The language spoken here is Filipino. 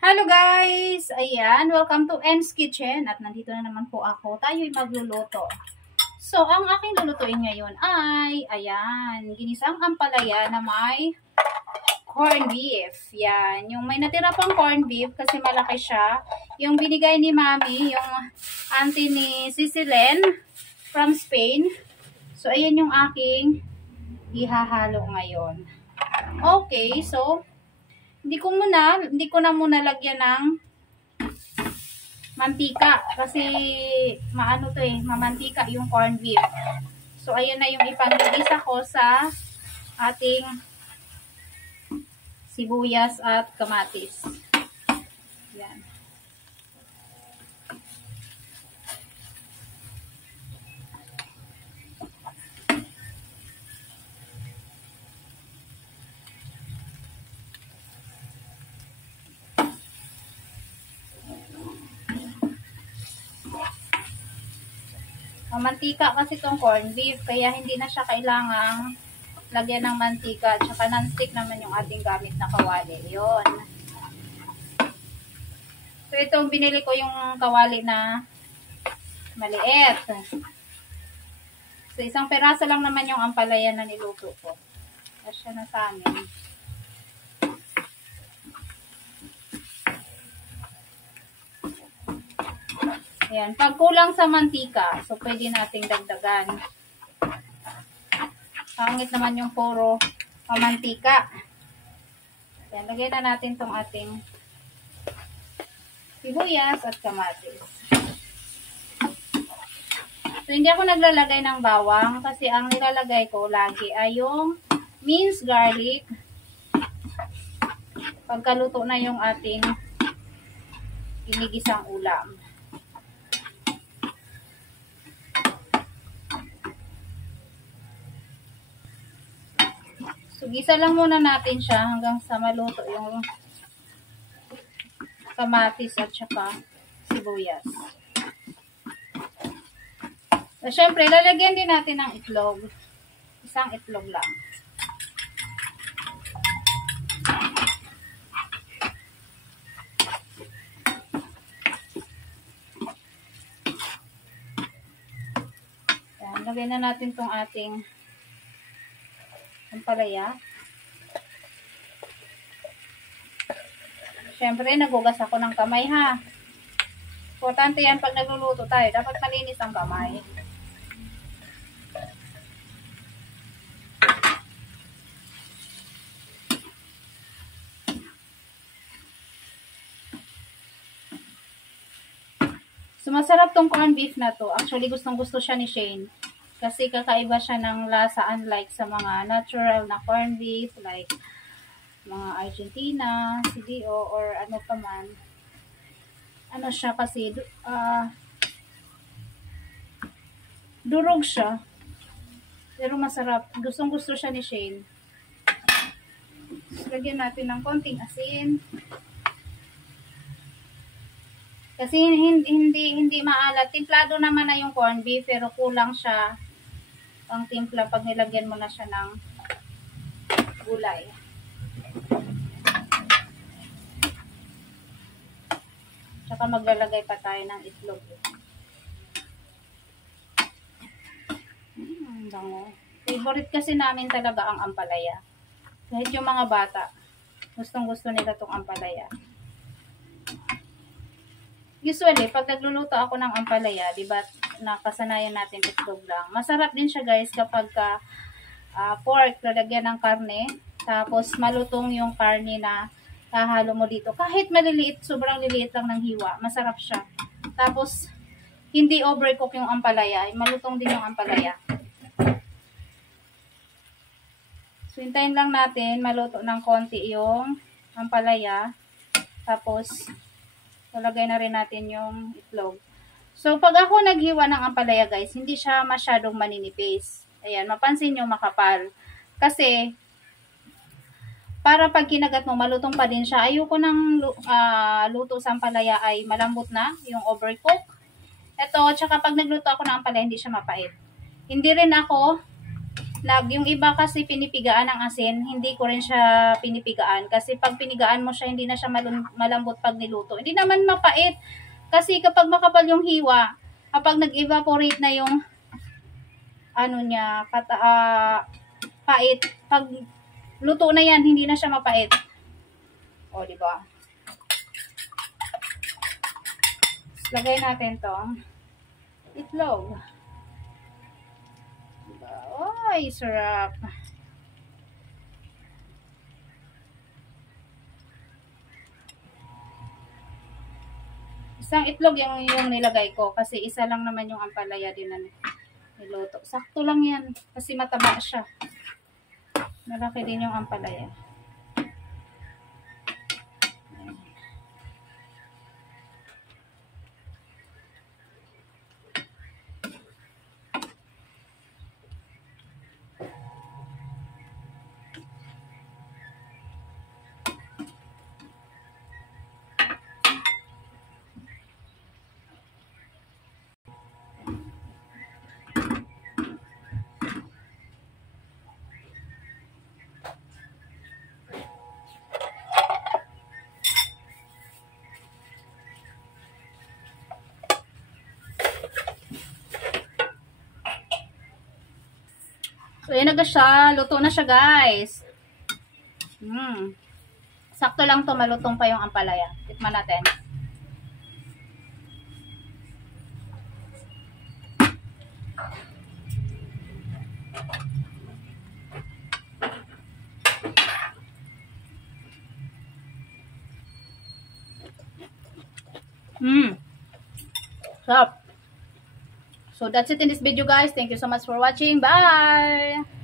Hello guys! Ayan, welcome to M's Kitchen at nandito na naman po ako. Tayo'y magluluto. So, ang aking lulutuin ngayon ay, ayan, ginisang ampalaya na may corned beef. Yan, yung may natira pang corned beef kasi malaki siya. Yung binigay ni Mami, yung auntie ni Cecilen from Spain. So, ayan yung aking ihahalo ngayon. Okay, so, hindi ko na muna lagyan ng mantika kasi maano to mamantika yung corned beef. So ayan na yung ipangigisa ko sa ating sibuyas at kamatis. Yan. Mantika kasi itong corned beef, kaya hindi na siya kailangang lagyan ng mantika. Tsaka non-stick naman yung ating gamit na kawali. Yun. So, itong binili ko yung kawali na maliit. So, isang peraso lang naman yung ampalaya na niluto ko. Kasya na sa amin. Ayan. Pag kulang sa mantika, so pwede nating dagdagan. Pangit naman yung puro mantika. Ayan. Lagyan na natin tong ating sibuyas at kamatis. So, hindi ako naglalagay ng bawang kasi ang nilalagay ko lagi ay yung minced garlic. Pagkaluto na yung ating ginigisang ulam. So, gisa lang muna natin siya hanggang sa maluto yung kamatis at saka sibuyas. So, syempre, lalagyan din natin ng itlog. Isang itlog lang. Yan, lagyan na natin tong ating ampalaya. Siyempre, nagugas ako ng kamay ha. Importante yan pag nagluluto tayo. Dapat malinis ang kamay. So, masarap tong corned beef na to. Actually, gustong-gusto siya ni Shane. Kasi kakaiba siya ng lasa unlike sa mga natural na corned beef like mga Argentina, CDO, or ano pa man. Ano siya kasi, durog siya. Pero masarap. Gustong-gusto siya ni Shane. So, lagyan natin ng konting asin. Kasi hindi maalat. Timplado naman na yung corned beef pero kulang siya ang timpla pag nilagyan mo na siya ng gulay. Tsaka maglalagay pa tayo ng itlog. Bango. Favorite kasi namin talaga ang ampalaya. Kahit yung mga bata, gustong-gusto nila tong ampalaya. Usually, pag nagluluto ako ng ampalaya, diba, nakasanayan natin itlog lang. Masarap din siya guys kapag pork, lalagyan ng karne, tapos malutong yung karne na hahalo mo dito. Kahit maliliit, sobrang liliit lang ng hiwa, masarap siya. Tapos, hindi overcook yung ampalaya, malutong din yung ampalaya. So, hintayin lang natin maluto ng konti yung ampalaya. Tapos, lalagay na rin natin yung itlog. So, pag ako naghiwa ng ampalaya guys, hindi siya masyadong maninipis. Ayan, mapansin nyo makapal. Kasi, para pag kinagat mo, malutong pa din siya. Ayoko ng luto sa ampalaya ay malambot na, yung overcook. Ito, tsaka pag nagluto ako ng ampalaya, hindi siya mapait. Hindi rin ako Yung iba kasi pinipigaan ng asin, hindi ko rin siya pinipigaan. Kasi pag pinigaan mo siya, hindi na siya malambot pag niluto. Hindi naman mapait. Kasi kapag makapal yung hiwa, kapag nag-evaporate na yung ano niya, pait. Pag luto na yan, hindi na siya mapait. O, di ba? Lagay natin to itlog. Diba? Ay, sarap. Isang itlog yung nilagay ko kasi isa lang naman yung ampalaya din na niluto. Sakto lang yan kasi mataba siya. Malaki din yung ampalaya. So, yun na siya. Luto na siya, guys. Sakto lang to, malutong pa yung ampalaya. Tikman natin. Sarap. So, that's it in this video, guys. Thank you so much for watching. Bye!